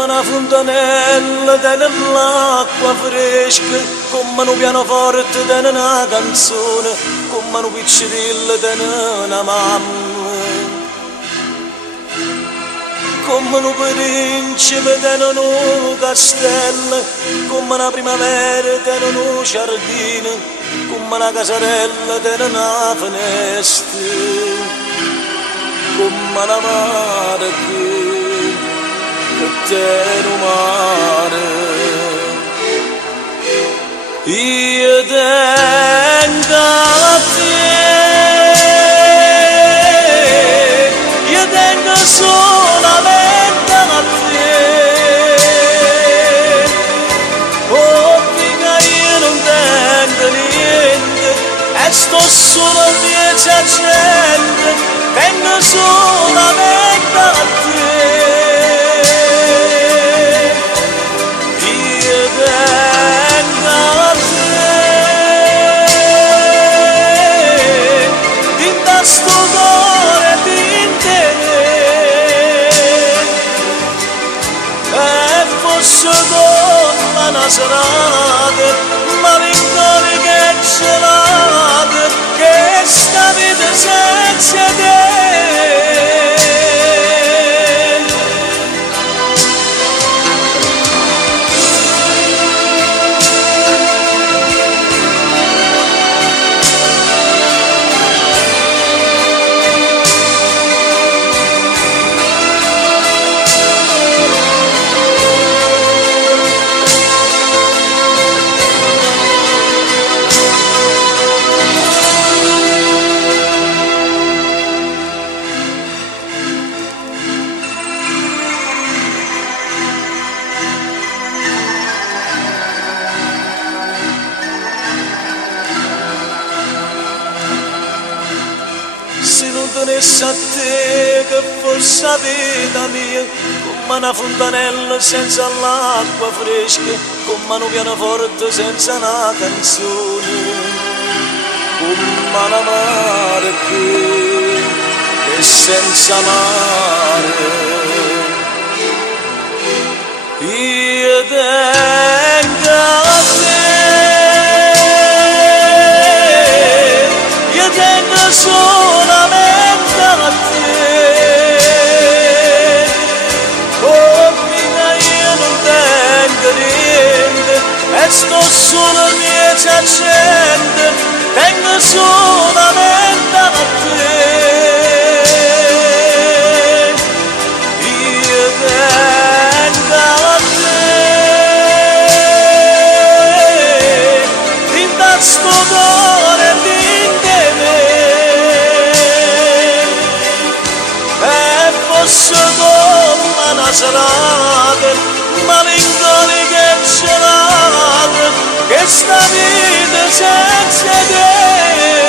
come una fontanella nell'acqua fresca, come un pianoforte di una canzone, come un piccirillo di una mamma, come un principe di un castello, come una primavera di un giardino, come una casarella di una finestra, come una mare che te lo mare. Io tengo a te, io tengo solamente a te. Oh, figa, io non tengo niente, e sto solo dietro gente, tengo solamente a te. Una serata malinconica e gelata, che sta vita senza te. Se non tenessi a te che fosse la vita mia, come una fontanella senza l'acqua fresca, come un pianoforte senza una canzone, come una mare che senza mare. Io tengo a te, io tengo solamente a te. Oh, figa, io non tengo niente, e sto solo dietro a gente, tengo solamente a te. Io tengo a te, in sto cuore di me, e fosse come una serata malinconica e gelata, che sta vita senza te.